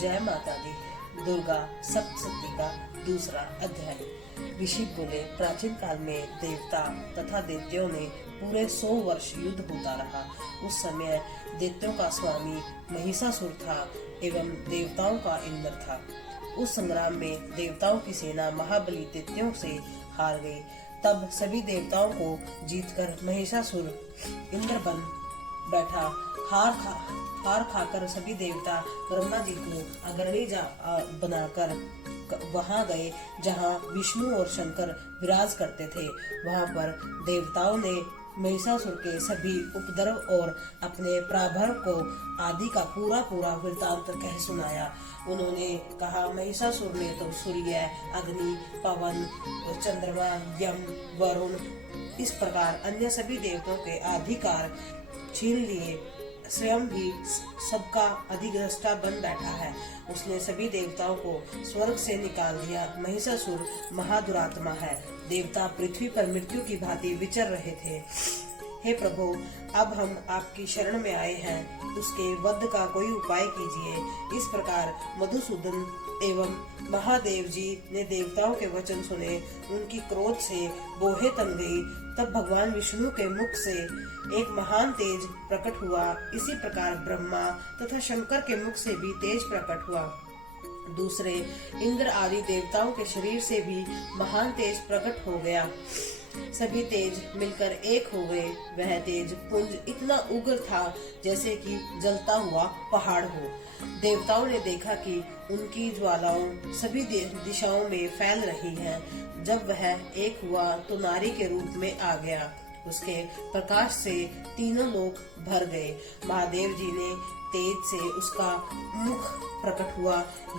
जय माता दी। दुर्गा सप्तशती का दूसरा अध्याय। ऋषि बोले, प्राचीन काल में देवता तथा दैत्यों ने पूरे 100 वर्ष युद्ध होता रहा। उस समय दैत्यों का स्वामी महिषासुर था एवं देवताओं का इंद्र था। उस संग्राम में देवताओं की सेना महाबली दैत्यों से हार गई। तब सभी देवताओं को जीतकर महिषासुर इंद्र बन बैठा। हार खाकर सभी देवता ब्रह्मा जी को अग्रणी बनाकर वहां गए जहां विष्णु और शंकर विराज करते थे। वहां पर देवताओं ने महिषासुर के सभी उपद्रव और अपने पराभव को आदि का पूरा वृत्तांत कह सुनाया। उन्होंने कहा, महिषासुर ने तो सूर्य, अग्नि, पवन, चंद्रमा, यम, वरुण इस प्रकार अन्य सभी देवताओं के अधिकार छीन लिए। स्वयं भी सबका अधिष्ठाता बन बैठा है। उसने सभी देवताओं को स्वर्ग से निकाल दिया। महिषासुर महादुरात्मा है। देवता पृथ्वी पर मृत्यु की भांति विचर रहे थे। हे प्रभु, अब हम आपकी शरण में आए हैं। उसके वध का कोई उपाय कीजिए। इस प्रकार मधुसूदन एवं महादेव जी ने देवताओं के वचन सुने। उनकी क्रोध से बोहे तन गई। तब भगवान विष्णु के मुख से एक महान तेज प्रकट हुआ। इसी प्रकार ब्रह्मा तथा शंकर के मुख से भी तेज प्रकट हुआ। दूसरे इंद्र आदि देवताओं के शरीर से भी महान तेज प्रकट हो गया। सभी तेज मिलकर एक हो गए। वह तेज पुंज इतना उग्र था जैसे कि जलता हुआ पहाड़ हो। देवताओं ने देखा कि उनकी ज्वालाओं सभी दिशाओं में फैल रही हैं। जब वह एक हुआ तो नारी के रूप में आ गया। उसके प्रकाश से तीनों लोक भर गए। महादेव जी ने तेज से उसका मुख प्रकट हुआ।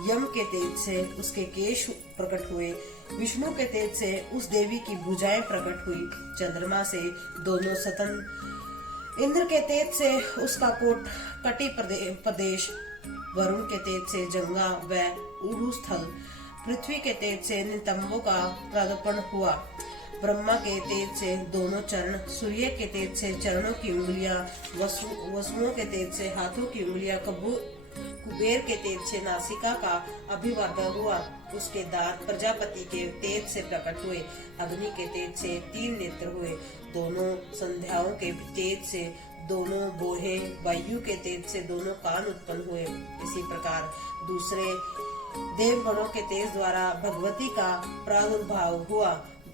यम के तेज से उसके केश प्रकट हुए। विष्णु के तेज से उस देवी की भुजाएं प्रकट हुई। चंद्रमा से दोनों सतन, इंद्र के तेज से उसका कटी प्रदेश, वरुण के तेज से जंगा व ऊरु स्थल, पृथ्वी के तेज से नितंबों का प्रादर्पण हुआ। ब्रह्मा के तेज से दोनों चरण, सूर्य के तेज से चरणों की उंगलियां, वसुओं के तेज से हाथों की उंगलियां, कुबेर के तेज से नासिका का अभिवादन हुआ। उसके दांत प्रजापति के तेज से प्रकट हुए। अग्नि के तेज से 3 नेत्र हुए। दोनों संध्याओं के तेज से दोनों बोहे, वायु के तेज से दोनों कान उत्पन्न हुए। इसी प्रकार दूसरे देवगणों के तेज द्वारा भगवती का प्रादुर्भाव हुआ।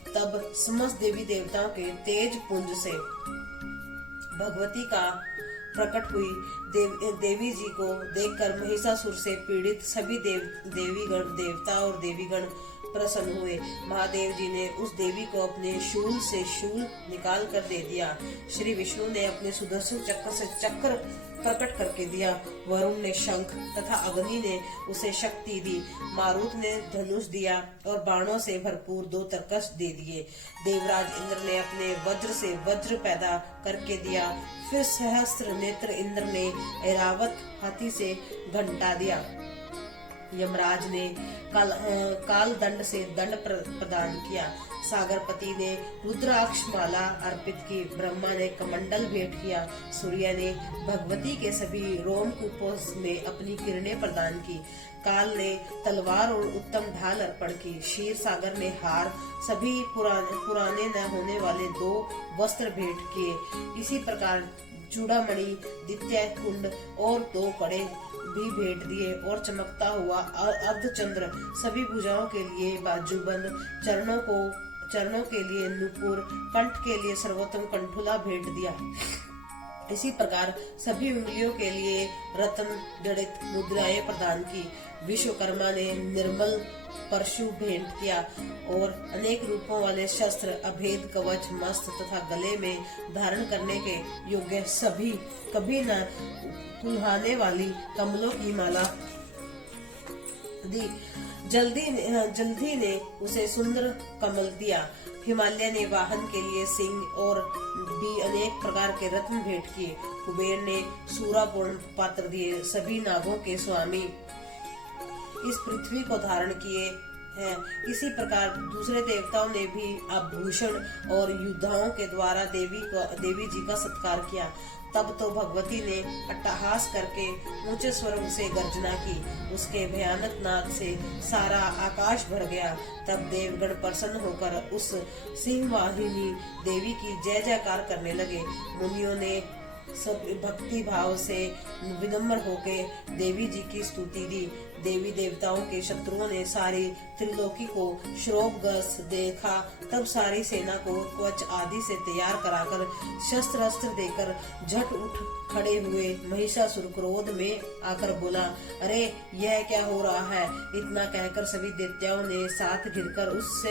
तब समस्त देवी देवताओं के तेज पुंज से भगवती का प्रकट हुई। देवी जी को देखकर महिषासुर से पीड़ित सभी देवता और देवीगण प्रसन्न हुए। महादेव जी ने उस देवी को अपने शूल से शूल निकाल कर दे दिया। श्री विष्णु ने अपने सुदर्शन चक्र से चक्र प्रकट करके दिया। वरुण ने शंख तथा अग्नि ने उसे शक्ति दी। मारुत ने धनुष दिया और बाणों से भरपूर 2 तरकश दे दिए। देवराज इंद्र ने अपने वज्र से वज्र पैदा करके दिया। फिर सहस्त्र नेत्र इंद्र ने ऐरावत हाथी से घंटा दिया। यमराज ने काल दंड से दंड प्रदान किया। सागरपति ने रुद्राक्ष माला अर्पित की। ब्रह्मा ने कमंडल भेंट किया। सूर्य ने भगवती के सभी रोमकूपों में अपनी किरणें प्रदान की। काल ने तलवार और उत्तम ढाल अर्पण की। क्षीर सागर ने हार, सभी पुराने न होने वाले 2 वस्त्र भेंट किए। इसी प्रकार चूड़ामणि, दित्य कुंड और 2 कड़े भी भेंट दिए और चमकता हुआ अर्धचंद्र, सभी भुजाओं के लिए बाजूबंद, चरणों के लिए नुपुर, कंठ के लिए सर्वोत्तम कंठुला भेंट दिया। इसी प्रकार सभी उंगलियों के लिए रत्न जड़ित मुद्राएं प्रदान की। विश्वकर्मा ने निर्मल परशु भेंट किया और अनेक रूपों वाले शस्त्र, अभेद कवच, मस्त तथा गले में धारण करने के योग्य सभी कभी न कुल्हाने वाली कमलों की माला दी। जल्दी ने उसे सुंदर कमल दिया। हिमालय ने वाहन के लिए सिंह और भी अनेक प्रकार के रत्न भेंट किए। कुबेर ने सूरापूर्ण पात्र दिए। सभी नागों के स्वामी इस पृथ्वी को धारण किए हैं। इसी प्रकार दूसरे देवताओं ने भी आभूषण और युद्धाओं के द्वारा देवी जी का सत्कार किया। तब तो भगवती ने अट्टहास करके ऊंचे स्वर से गर्जना की। उसके भयानक नाद से सारा आकाश भर गया। तब देवगण प्रसन्न होकर उस सिंहवाहिनी देवी की जय जयकार करने लगे। मुनियों ने सब भक्ति भाव से विनम्र होके देवी जी की स्तुति दी। देवी देवताओं के शत्रुओं ने सारी त्रिलोकी को क्षोभग्रस्त देखा। तब सारी सेना को कवच आदि से तैयार कराकर शस्त्र अस्त्र देकर झट उठ खड़े हुए। महिषासुर क्रोध में आकर बोला, अरे यह क्या हो रहा है? इतना कहकर सभी दैत्यों ने साथ घिरकर उस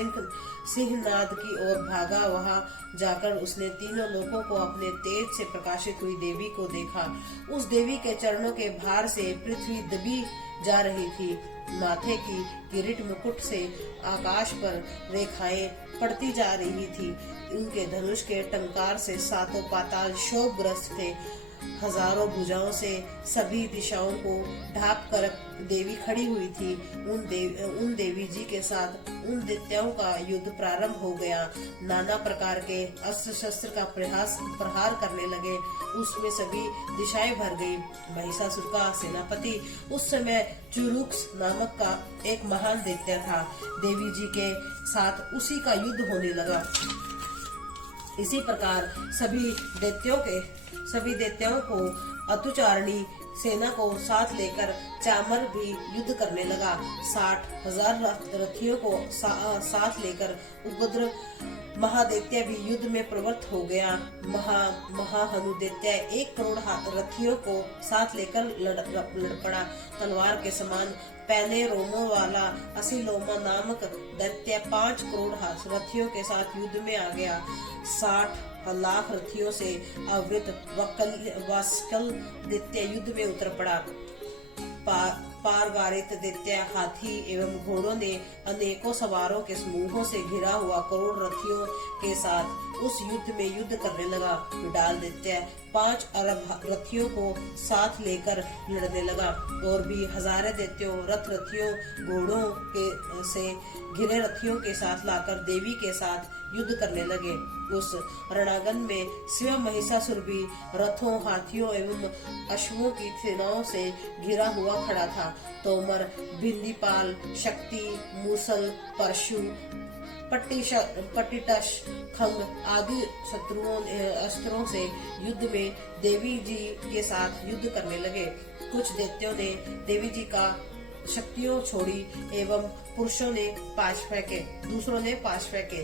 सिंहनाद की ओर भागा। वहां जाकर उसने तीनों लोकों को अपने तेज से प्रकाशित हुई देवी को देखा। उस देवी के चरणों के भार से पृथ्वी दबी जा रही थी। माथे की किरीट मुकुट से आकाश पर रेखाएं पड़ती जा रही थी। उनके धनुष के टंकार से सातों पाताल क्षोभग्रस्त थे। हजारों भुजाओं से सभी दिशाओं को ढांप कर देवी खड़ी हुई थी। उन देवी जी के साथ उन दैत्यों का युद्ध प्रारंभ हो गया। नाना प्रकार के अस्त्र शस्त्र का प्रहार करने लगे। उसमें सभी दिशाएं भर गई। महिषासुर का सेनापति उस समय चुरुक्स नामक का एक महान दैत्य था। देवी जी के साथ उसी का युद्ध होने लगा। इसी प्रकार सभी दैत्यों को अतुचारणी सेना को साथ लेकर चामर भी युद्ध करने लगा। 60,000 रथियों को साथ लेकर उग्र महादैत्य भी युद्ध में प्रवृत्त हो गया। महाहनु दैत्य 1 करोड़ रथियों को साथ लेकर लड़ पड़ा। तलवार के समान पैने रोमों वाला असिलोमा नामक दैत्य 5 करोड़ रथियों के साथ युद्ध में आ गया। 60 लाख रथियों से आवृत वास्कल दैत्य युद्ध में उतर पड़ा। पारवारित दैत्य हाथी एवं घोड़ों ने अनेकों सवारों के समूहों से घिरा हुआ करोड़ रथियों के साथ उस युद्ध में युद्ध करने लगा। विडाल दैत्य 5 अरब रथियों को साथ लेकर लड़ने लगा। और भी हजारे दैत्यों रथियों घोड़ों के से घिरे रथियों के साथ लाकर देवी के साथ युद्ध करने लगे। उस रणांगन में स्वयं महिषासुर भी रथों हाथियों एवं अश्वों की सेनाओं से घिरा हुआ खड़ा था। तोमर, भिंदीपाल, शक्ति, मूसल, परशु, पट्टिटश, खंग आदि अस्त्रों से युद्ध में देवी जी के साथ युद्ध करने लगे। कुछ दैत्यों ने देवी जी का शक्तियों छोड़ी एवं पुरुषों ने पाश फेंके, दूसरों ने पाश फेंके।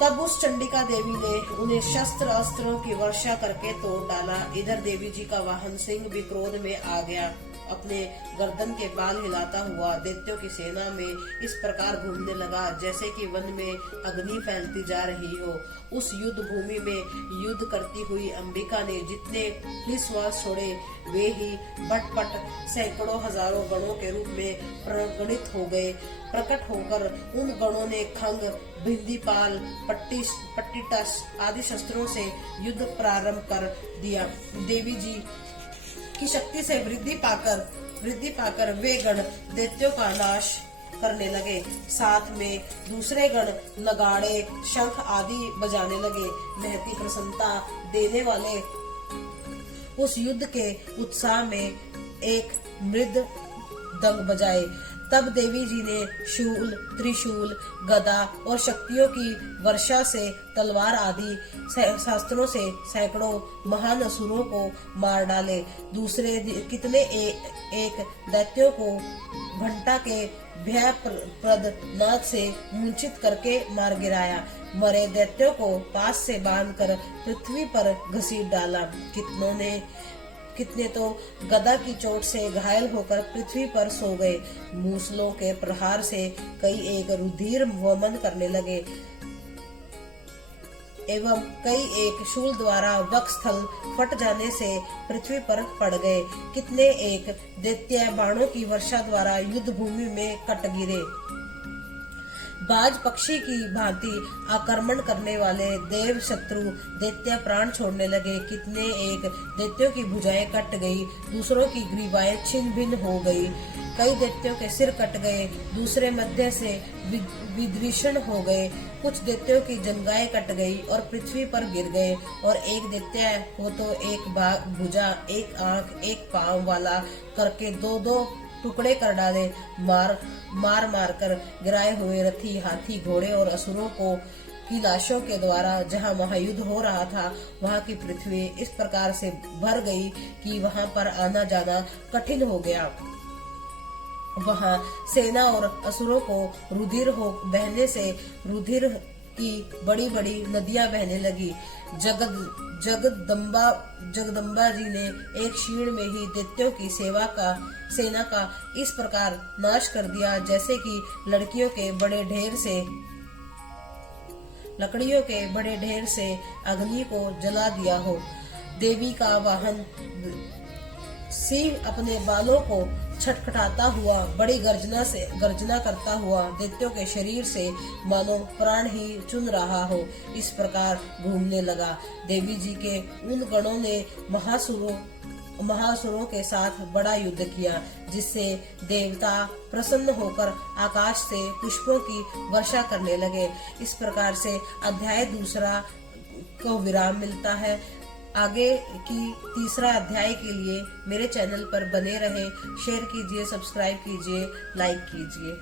तब उस चंडिका देवी ने उन्हें शस्त्र अस्त्रों की वर्षा करके तोड़ डाला। इधर देवी जी का वाहन सिंह भी क्रोध में आ गया। अपने गर्दन के बाल हिलाता हुआ दैत्यों की सेना में इस प्रकार घूमने लगा जैसे कि वन में अग्नि फैलती जा रही हो। उस युद्ध भूमि में युद्ध करती हुई अंबिका ने जितने निश्वास छोड़े वे ही बटपट सैकड़ों हजारों गणों के रूप में प्रगणित हो गए। प्रकट होकर उन गणों ने खंग, भिंदीपाल, पट्टिटस आदि शस्त्रों से युद्ध प्रारंभ कर दिया। देवी जी की शक्ति से वृद्धि पाकर वे गण दैत्यों का नाश करने लगे। साथ में दूसरे गण नगाड़े, शंख आदि बजाने लगे। महती प्रसन्नता देने वाले उस युद्ध के उत्साह में एक मृद दंग बजाए। तब देवी जी ने शूल, त्रिशूल, गदा और शक्तियों की वर्षा से तलवार आदि शास्त्रों से सैकड़ों महान असुरों को मार डाले। दूसरे कितने एक दैत्यों को घंटा के भयप्रद नाद से मूर्छित करके मार गिराया। मरे दैत्यों को पास से बांधकर पृथ्वी पर घसीट डाला। कितने तो गदा की चोट से घायल होकर पृथ्वी पर सो गए। मूसलों के प्रहार से कई एक रुधिर वमन करने लगे एवं कई एक शूल द्वारा वक्षस्थल फट जाने से पृथ्वी पर पड़ गए। कितने एक दैत्य बाणों की वर्षा द्वारा युद्ध भूमि में कट गिरे। बाज पक्षी की भांति आक्रमण करने वाले देव शत्रु दैत्य प्राण छोड़ने लगे। कितने एक दैत्यों की भुजाएं कट गई, दूसरों की ग्रीवाएं छिन्न भिन्न हो गई। कई दैत्यों के सिर कट गए, दूसरे मध्य से विदृषण हो गए, कुछ दैत्यों की जंघाएं कट गई और पृथ्वी पर गिर गए, और एक दैत्य को तो एक भुजा, एक आंख, एक पांव वाला करके दो दो टुकड़े कर डाले। मार कर गिराए हुए रथी, हाथी, घोड़े और असुरों की लाशों के द्वारा जहाँ महायुद्ध हो रहा था, वहाँ की पृथ्वी इस प्रकार से भर गई कि वहाँ पर आना जाना कठिन हो गया। वहाँ सेना और असुरों को रुधिर हो बहने से रुधिर की बड़ी बड़ी नदियां बहने लगी। जगदम्बा जी ने एक क्षण में ही दैत्यों की सेना का इस प्रकार नाश कर दिया, जैसे कि लकड़ियों के बड़े ढेर से अग्नि को जला दिया हो। देवी का वाहन सिंह अपने बालों को छटपटाता हुआ बड़ी गर्जना करता हुआ दैत्यों के शरीर से मानो प्राण ही चुन रहा हो, इस प्रकार घूमने लगा। देवी जी के उन गणों ने महासुरों के साथ बड़ा युद्ध किया, जिससे देवता प्रसन्न होकर आकाश से पुष्पों की वर्षा करने लगे। इस प्रकार से अध्याय 2 को विराम मिलता है। आगे की 3 अध्याय के लिए मेरे चैनल पर बने रहे, शेयर कीजिए, सब्सक्राइब कीजिए, लाइक कीजिए।